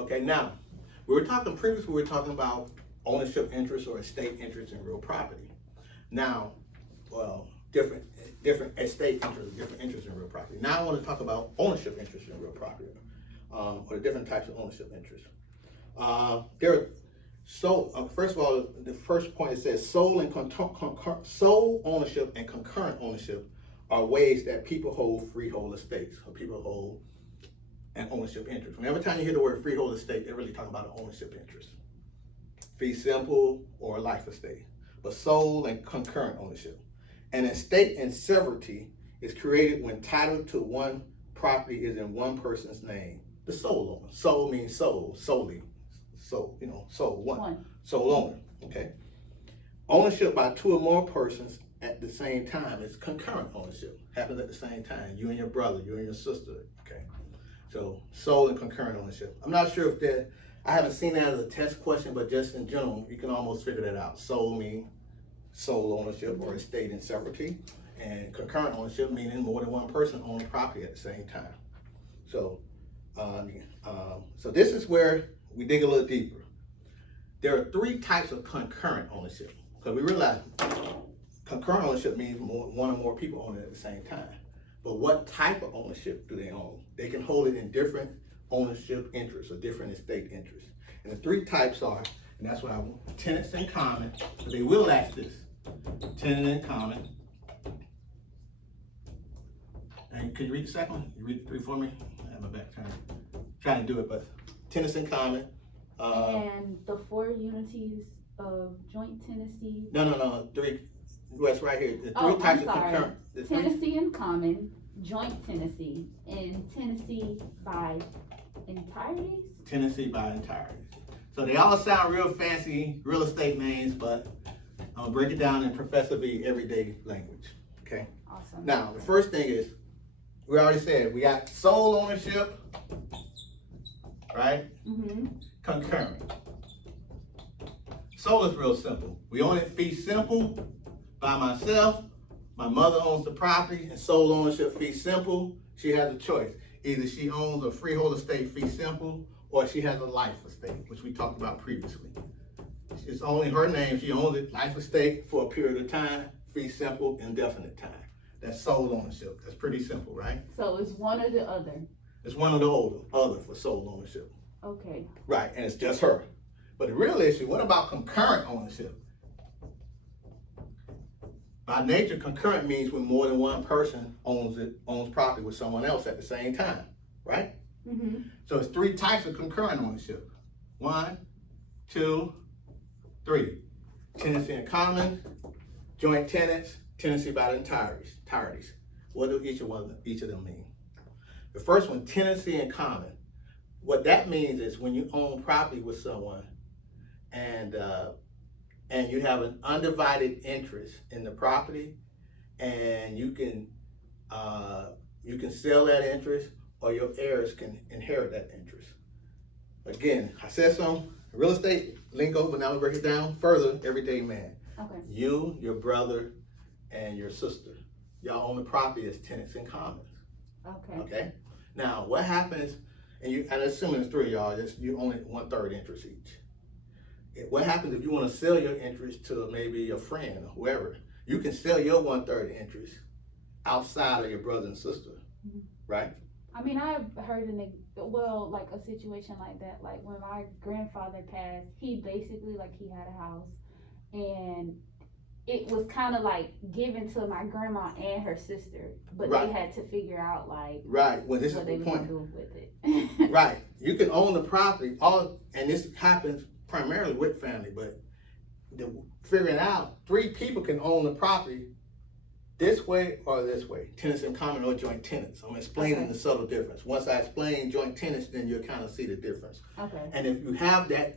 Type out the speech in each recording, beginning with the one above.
Okay, now, previously we were talking about ownership interest or estate interest in real property. Now, well, different estate interest, different interests in real property. Now I want to talk about ownership interest in real property, or the different types of ownership interest. First of all, the first point, it says sole ownership and concurrent ownership are ways that people hold freehold estates, or people hold an ownership interest. Whenever time you hear the word freehold estate, they're really talking about an ownership interest. Fee simple or a life estate, but sole and concurrent ownership. An estate in severity is created when title to one property is in one person's name, the sole owner. Sole means sole, solely. Sole, sole, one. Sole owner, okay? Ownership by two or more persons at the same time is concurrent ownership. Happens at the same time. You and your brother, you and your sister, okay? So sole and concurrent ownership. I'm not sure if I haven't seen that as a test question, but just in general, you can almost figure that out. Sole means sole ownership or estate in severity, and concurrent ownership meaning more than one person owns property at the same time. So, so this is where we dig a little deeper. There are three types of concurrent ownership, because we realize concurrent ownership means one or more people own it at the same time. But what type of ownership do they own? They can hold it in different ownership interests or different estate interests. And the three types are, and that's what I want, tenants in common, but they will ask this, tenant in common. And can you read the second one? You read the three for me? I have my back turned. Trying to do it, but tenants in common. And the 4 unities of joint tenancy. No. Three. What's right here? The three types of concurrent. Tenancy in common, joint tenancy, and tenancy by entireties. Tenancy by entireties. So they all sound real fancy real estate names, but I'm gonna break it down in Professor V everyday language. Okay. Awesome. Now the first thing is, we already said we got sole ownership, right? Mm-hmm. Concurrent. Sole is real simple. We own it fee simple by myself. My mother owns the property, and sole ownership fee simple. She has a choice. Either she owns a freehold estate fee simple, or she has a life estate, which we talked about previously. It's only her name. She owns it, life estate, for a period of time, fee simple, indefinite time. That's sole ownership. That's pretty simple, right? So it's one or the other. It's one or the other for sole ownership. Okay. Right, and it's just her. But the real issue, what about concurrent ownership? By nature, concurrent means when more than one person owns property with someone else at the same time, right? Mm-hmm. So it's three types of concurrent ownership. 1, 2, 3. Tenancy in common, joint tenants, tenancy by the entireties. What do each of them mean? The first one, tenancy in common. What that means is when you own property with someone and you have an undivided interest in the property, and you can sell that interest, or your heirs can inherit that interest. Again, I said some real estate lingo, but now we break it down further, everyday man. Okay. You, your brother, and your sister, y'all own the property as tenants in common. Okay. Okay. Now, what happens? And assuming it's 3 of y'all, you own it 1/3 interest each. What happens if you want to sell your interest to maybe your friend or whoever? You can sell your 1/3 interest outside of your brother and sister, right? I mean, I've heard like a situation like that. Like when my grandfather passed, he basically, like, he had a house, and it was kind of like given to my grandma and her sister, but Right. they had to figure out like Right. Well, this what is they the were point. gonna do with it. Right. You can own the property, and this happens primarily with family, but figuring out 3 people can own the property this way or this way, tenants in common or joint tenants. I'm explaining the subtle difference. Once I explain joint tenants, then you'll kind of see the difference. Okay. And if you have that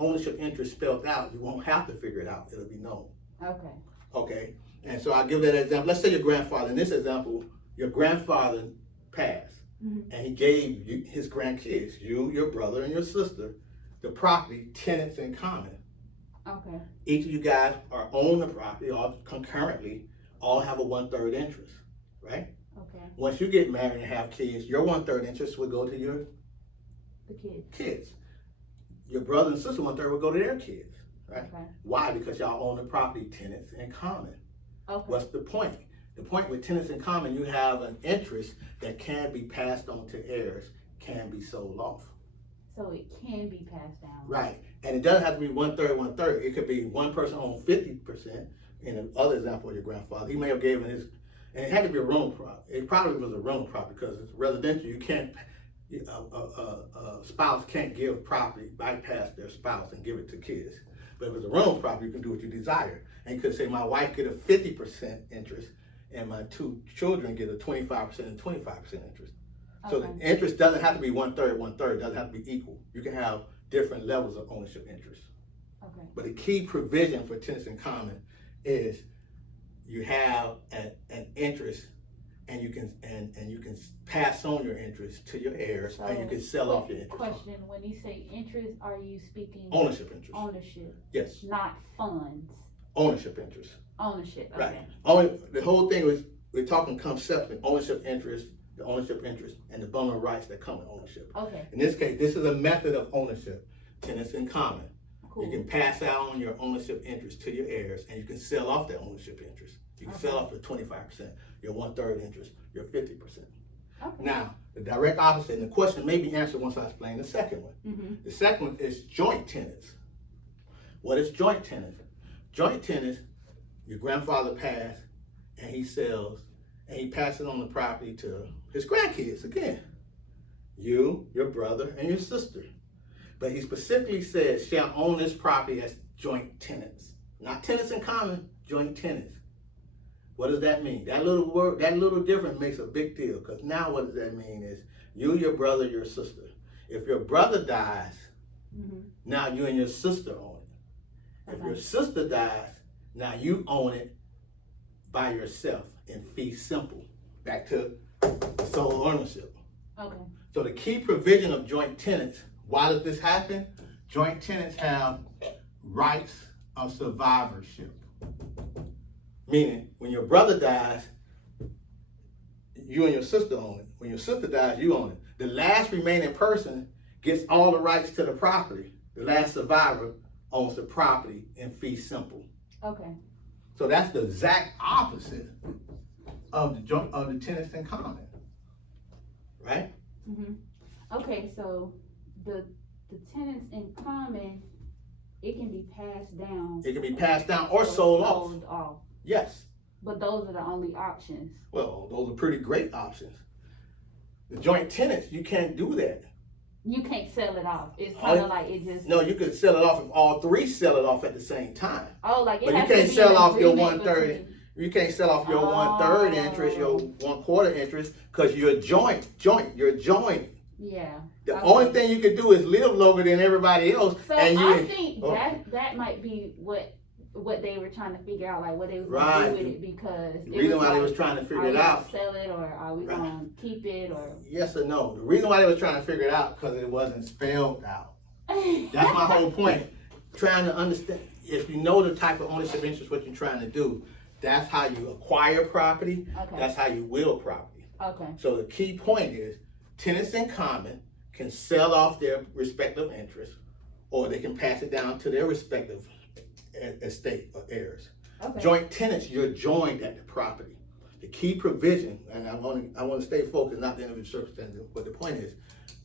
ownership interest spelled out, you won't have to figure it out. It'll be known. Okay. Okay. And so I'll give that example. Let's say your grandfather, in this example, your grandfather passed, and he gave his grandkids, you, your brother, and your sister, the property, tenants in common. Okay. Each of you guys own the property, all concurrently, all have a 1/3 interest, right? Okay. Once you get married and have kids, your 1/3 interest will go to your The kids. kids. your brother and sister 1/3 will go to their kids, right? Okay. Why? Because y'all own the property, tenants in common. Okay. What's the point? The point with tenants in common, you have an interest that can be passed on to heirs, can be sold off. So it can be passed down. Right. And it doesn't have to be 1/3, 1/3. It could be one person own 50%. In the other example of your grandfather, he may have given his, and it had to be a rental property. It probably was a rental property because it's residential. You can't, a spouse can't give property, bypass their spouse and give it to kids. But if it's a rental property, you can do what you desire. And you could say, my wife get a 50% interest and my 2 children get a 25% and 25% interest. So the interest doesn't have to be 1/3, 1/3. It doesn't have to be equal. You can have different levels of ownership interest. Okay. But the key provision for tenants in common is you have an interest, and you can pass on your interest to your heirs, and you can sell off your interest. Question: when you say interest, are you speaking ownership interest? Ownership. Yes. Not funds. Ownership interest. Ownership. Okay. Right. Only the whole thing was we're talking conceptually ownership interest, the ownership interest, and the bundle of rights that come with ownership. Okay. In this case, this is a method of ownership. Tenants in common. Cool. You can pass out on your ownership interest to your heirs, and you can sell off that ownership interest. You can sell off your 25%, your 1/3 interest, your 50%. Okay. Now, the direct opposite, and the question may be answered once I explain the second one. Mm-hmm. The second one is joint tenants. What is joint tenants? Joint tenants, your grandfather passed, and he sells, and he passes on the property to his grandkids again. You, your brother, and your sister. But he specifically says, shall own this property as joint tenants. Not tenants in common, joint tenants. What does that mean? That little word, that little difference makes a big deal, because now what does that mean is you, your brother, your sister. If your brother dies, now you and your sister own it. If your sister dies, now you own it by yourself in fee simple. Back to sole ownership. Okay. So the key provision of joint tenants, why does this happen? Joint tenants have rights of survivorship. Meaning, when your brother dies, you and your sister own it. When your sister dies, you own it. The last remaining person gets all the rights to the property. The last survivor owns the property in fee simple. Okay. So that's the exact opposite of the tenants in common, right? Mm-hmm. Okay, so the tenants in common, it can be passed down. It can be passed down or sold off. Yes. But those are the only options. Well, those are pretty great options. The joint tenants, you can't do that. You can't sell it off. It's kind of like it just. No, you could sell it off if all three sell it off at the same time. Oh, like it but has you can't to be sell an off your agreement 1/3. between- You can't sell off your 1/3 interest, your 1/4 interest, because you're joint. You're joint. Yeah. The only thing you can do is live longer than everybody else. So and you, I think that might be what they were trying to figure out, like what they was gonna do with it, because the reason why they was trying to figure it out. Sell it, or are we gonna keep it, or? Yes or no? The reason why they was trying to figure it out because it wasn't spelled out. That's my whole point. Trying to understand, if you know the type of ownership interest, what you're trying to do, that's how you acquire property. Okay. That's how you will property. Okay. So the key point is tenants in common can sell off their respective interests, or they can pass it down to their respective estate or heirs. Okay. Joint tenants, you're joined at the property. The key provision, and I want to stay focused, not the individual circumstances, but the point is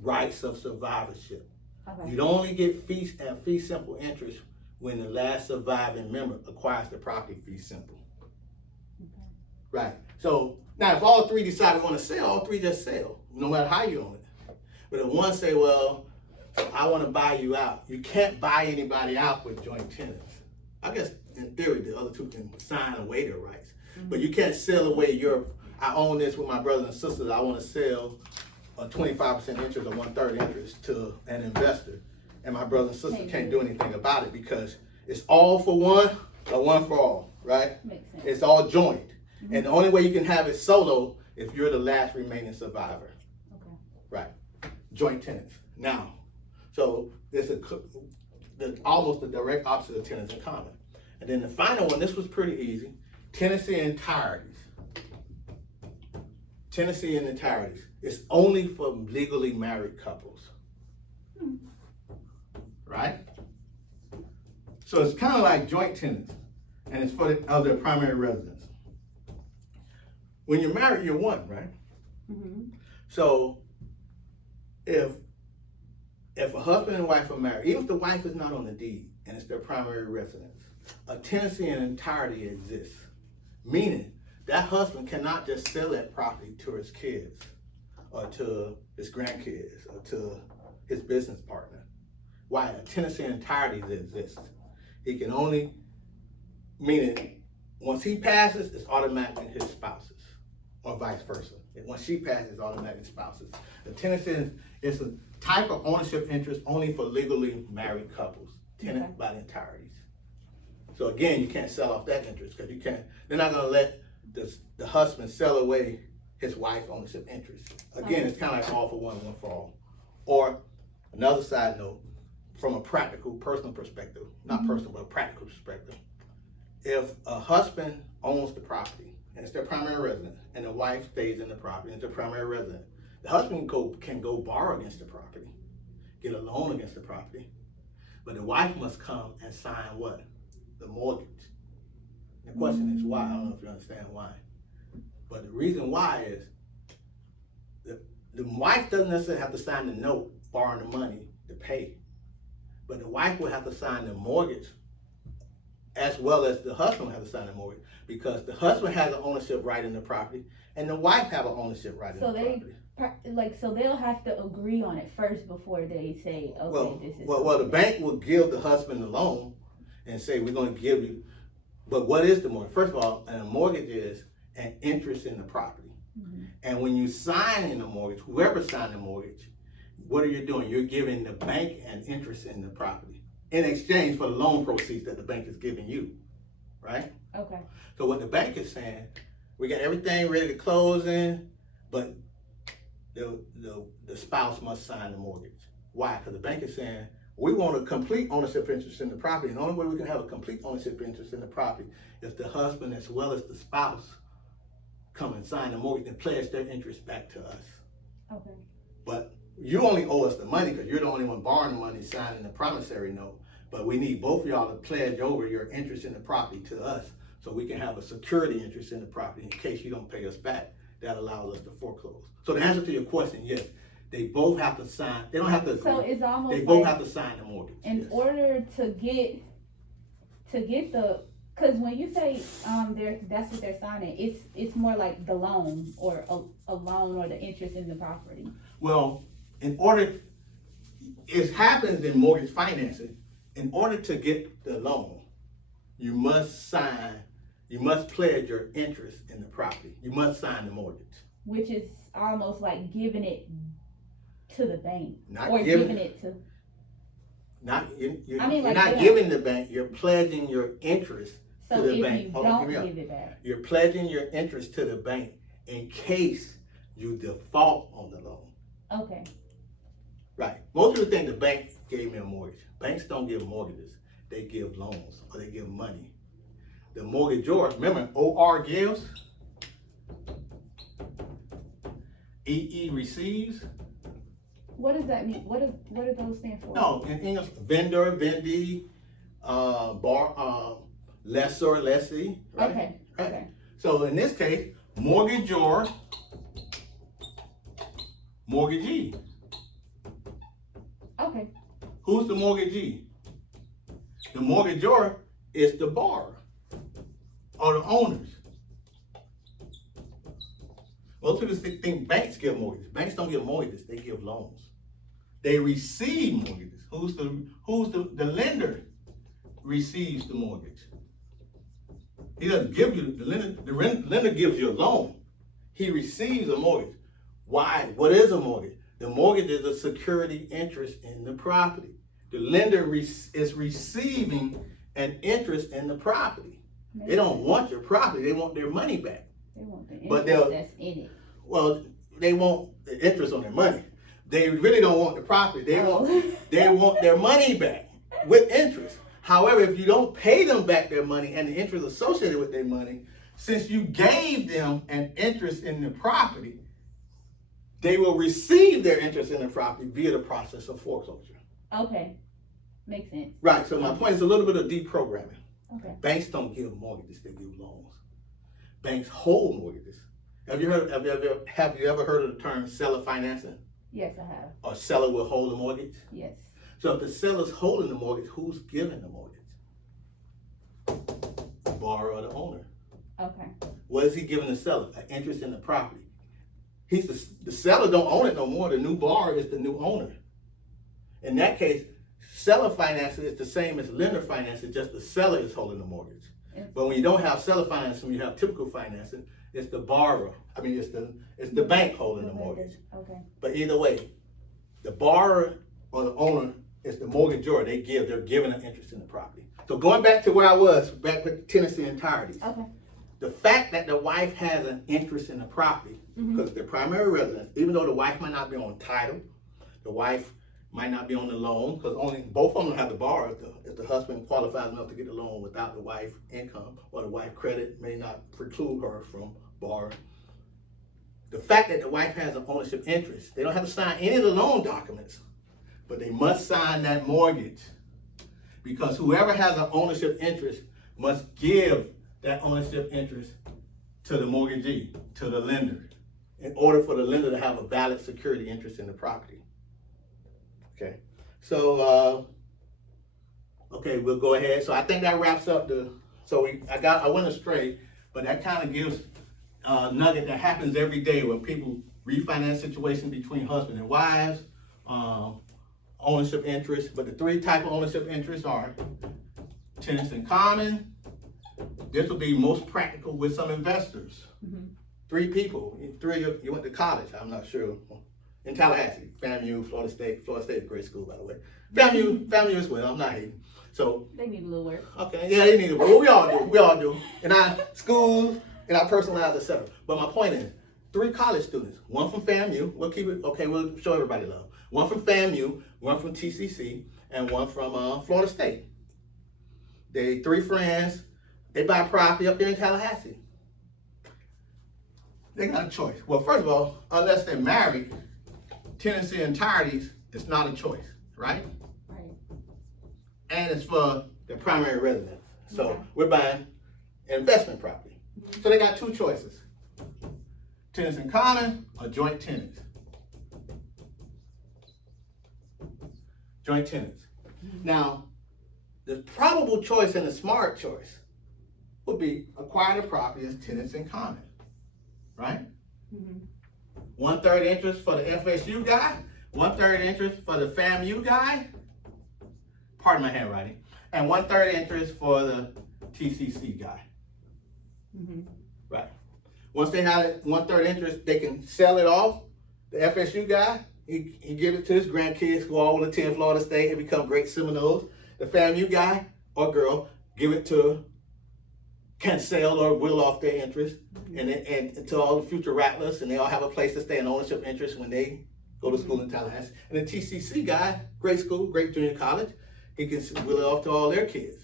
rights of survivorship. Okay. You'd only get fee simple interest when the last surviving member acquires the property fee simple. Okay. Right. So now if all three decide we want to sell, all three just sell, no matter how you own it. But if one say, well, I want to buy you out, you can't buy anybody out with joint tenants. I guess in theory the other two can sign away their rights. But you can't sell away I own this with my brothers and sisters, I want to sell a 25% interest or 1/3 interest to an investor. And my brother and sister can't do anything about it because it's all for one or one for all, right? Makes sense. It's all joint. And the only way you can have it solo if you're the last remaining survivor. Okay. Right. Joint tenants. Now, so there's almost the direct opposite of tenants in common. And then the final one, this was pretty easy. Tenancy in entireties. Tenancy in entireties. It's only for legally married couples. So it's kind of like joint tenants, and it's for their primary residence. When you're married, you're one, right? Mm-hmm. So if a husband and wife are married, even if the wife is not on the deed and it's their primary residence, a tenancy in entirety exists. Meaning that husband cannot just sell that property to his kids or to his grandkids or to his business partner. Why? A tenancy in entirety exists. He can only, meaning once he passes, it's automatically his spouses, or vice versa. And once she passes, it's automatically spouses. The tenancy is a type of ownership interest only for legally married couples, tenant by the entireties. So again, you can't sell off that interest because they're not gonna let the husband sell away his wife ownership interest. Again, it's kind of like all for one for all. Or another side note, from a practical, personal perspective, not personal, but a practical perspective. If a husband owns the property and it's their primary residence, and the wife stays in the property and it's their primary residence, the husband can go borrow against the property, get a loan against the property, but the wife must come and sign what? The mortgage. And the question is why? I don't know if you understand why. But the reason why is the wife doesn't necessarily have to sign the note, borrowing the money to pay. But the wife will have to sign the mortgage as well as the husband will have to sign the mortgage because the husband has an ownership right in the property and the wife have an ownership right in the property. So they'll have to agree on it first before they say, okay, this is. Well, the bank will give the husband the loan and say, we're going to give you. But what is the mortgage? First of all, a mortgage is an interest in the property. Mm-hmm. And when you sign in the mortgage, whoever signed the mortgage, what are you doing? You're giving the bank an interest in the property in exchange for the loan proceeds that the bank is giving you, right? Okay. So what the bank is saying, we got everything ready to close in, but the spouse must sign the mortgage. Why? Because the bank is saying, we want a complete ownership interest in the property. And the only way we can have a complete ownership interest in the property if the husband as well as the spouse come and sign the mortgage and pledge their interest back to us. Okay. But you only owe us the money because you're the only one borrowing the money, signing the promissory note. But we need both of y'all to pledge over your interest in the property to us so we can have a security interest in the property in case you don't pay us back. That allows us to foreclose. So the answer to your question, yes, they both have to sign. They don't have to agree. So it's almost they both like have to sign the mortgage. In order to get the, because when you say that's what they're signing, it's more like the loan or a loan or the interest in the property. Well, it happens in mortgage financing. In order to get the loan, you must pledge your interest in the property. You must sign the mortgage. Which is almost like giving it to the bank. You're not giving the bank, you're pledging your interest to the bank. So if you don't give it back. You're pledging your interest to the bank in case you default on the loan. Okay. Right. Most people think the bank gave me a mortgage. Banks don't give mortgages. They give loans or they give money. The mortgagor, remember, OR gives, EE receives. What does that mean? What do those stand for? No, in English, vendor, vendee, lessor, lessee, right? Okay. Right. Okay. So in this case, mortgagor, mortgagee. Okay. Who's the mortgagee? The mortgagor is the borrower or the owners. Most people think banks give mortgages. Banks don't give mortgages, they give loans. They receive mortgages. Who's the lender receives the mortgage. He doesn't give you, the lender gives you a loan. He receives a mortgage. Why? What is a mortgage? The mortgage is a security interest in the property. The lender is receiving an interest in the property. They don't want your property, they want their money back. They want the interest that's in it. Well, they want the interest on their money. They really don't want the property. They want their money back with interest. However, if you don't pay them back their money and the interest associated with their money, since you gave them an interest in the property, they will receive their interest in the property via the process of foreclosure. Okay. Makes sense. Right, so my point is a little bit of deprogramming. Okay. Banks don't give mortgages, they give loans. Banks hold mortgages. Have you ever heard of the term seller financing? Yes, I have. Or seller will hold the mortgage? Yes. So if the seller's holding the mortgage, who's giving the mortgage? The borrower or the owner. Okay. What is he giving the seller? An interest in the property. He's the seller don't own it no more. The new borrower is the new owner. In that case, seller financing is the same as lender financing, just the seller is holding the mortgage. Yes. But when you don't have seller financing, when you have typical financing, it's the borrower. It's the bank holding the mortgage. Okay. But either way, the borrower or the owner is the mortgagor. They're giving an interest in the property. So going back to where I was, back with tenancy entireties. Okay. The fact that the wife has an interest in the property, because they're primary residents, even though the wife might not be on title, the wife might not be on the loan, because only both of them have to borrow if the husband qualifies enough to get the loan without the wife income, or the wife credit may not preclude her from borrowing. The fact that the wife has an ownership interest, they don't have to sign any of the loan documents, but they must sign that mortgage, because whoever has an ownership interest must give that ownership interest to the mortgagee, to the lender, in order for the lender to have a valid security interest in the property. Okay, so okay, we'll go ahead. So I think that wraps up I went astray, but that kind of gives a nugget that happens every day when people refinance situations between husband and wives, ownership interest. But the three type of ownership interests are tenants in common. This will be most practical with some investors. Mm-hmm. Three people, you went to college, I'm not sure. In Tallahassee, FAMU, Florida State is a great school, by the way. FAMU as well, I'm not hating. So they need a little work. Okay, yeah, they need a work. Well, we all do. In our schools, in our personal lives, etc. But my point is, 3 college students, one from FAMU, we'll show everybody love. One from FAMU, one from TCC, and one from Florida State. They 3 friends, they buy property up there in Tallahassee. They got a choice. Well, first of all, unless they're married, tenancy entireties is not a choice, right? Right. And it's for the primary residence. So we're buying investment property. Mm-hmm. So they got 2 choices. Tenants in common or joint tenants. Joint tenants. Mm-hmm. Now, the probable choice and the smart choice would be acquire the property as tenants in common, right? Mm-hmm. 1/3 interest for the FSU guy, 1/3 interest for the FAMU guy, pardon my handwriting, and 1/3 interest for the TCC guy. Mm-hmm. Right. Once they have it 1/3 interest, they can sell it off. The FSU guy, he give it to his grandkids who all will attend Florida State and become great Seminoles. The FAMU guy or girl give it can sell or will off their interest, and to all the future rattlers, and they all have a place to stay in ownership interest when they go to school in Tallahassee. And the TCC guy, great school, great junior college, he can will it off to all their kids.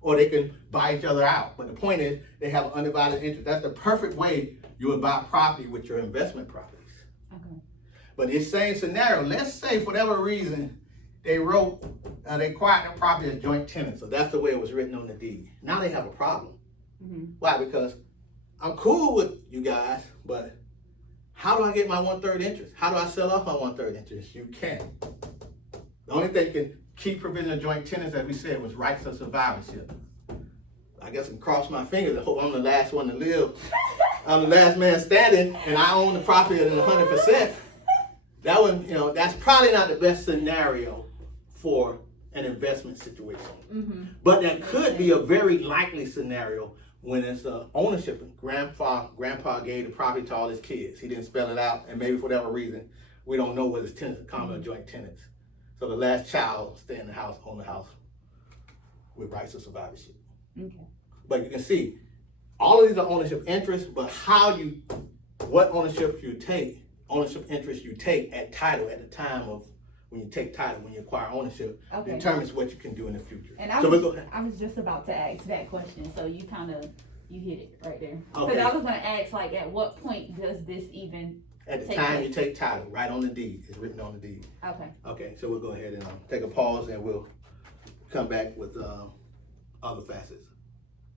Or they can buy each other out. But the point is, they have an undivided interest. That's the perfect way you would buy property with your investment properties. Okay. But this same scenario, let's say for whatever reason, they acquired the property as joint tenants. So that's the way it was written on the deed. Now they have a problem. Mm-hmm. Why? Because I'm cool with you guys, but how do I get my 1/3 interest? How do I sell off my 1/3 interest? You can't. The only thing you can keep provision of joint tenants, as we said, was rights of survivorship. I guess I can cross my fingers and hope I'm the last one to live. I'm the last man standing, and I own the property at 100%. That one, that's probably not the best scenario for an investment situation. Mm-hmm. But that could be a very likely scenario when it's ownership. Grandpa gave the property to all his kids. He didn't spell it out, and maybe for whatever reason, we don't know whether it's tenants, common or joint tenants. So the last child stay in the house, own the house with rights of survivorship. Okay. But you can see, all of these are ownership interests, but what ownership interest you take at title at the time of when you take title, when you acquire ownership, determines what you can do in the future. And I was just about to ask that question, so you hit it right there. Because I was going to ask, at what point does this even at the time you take title, right on the deed. It's written on the deed. Okay. Okay, so we'll go ahead and take a pause and we'll come back with other facets.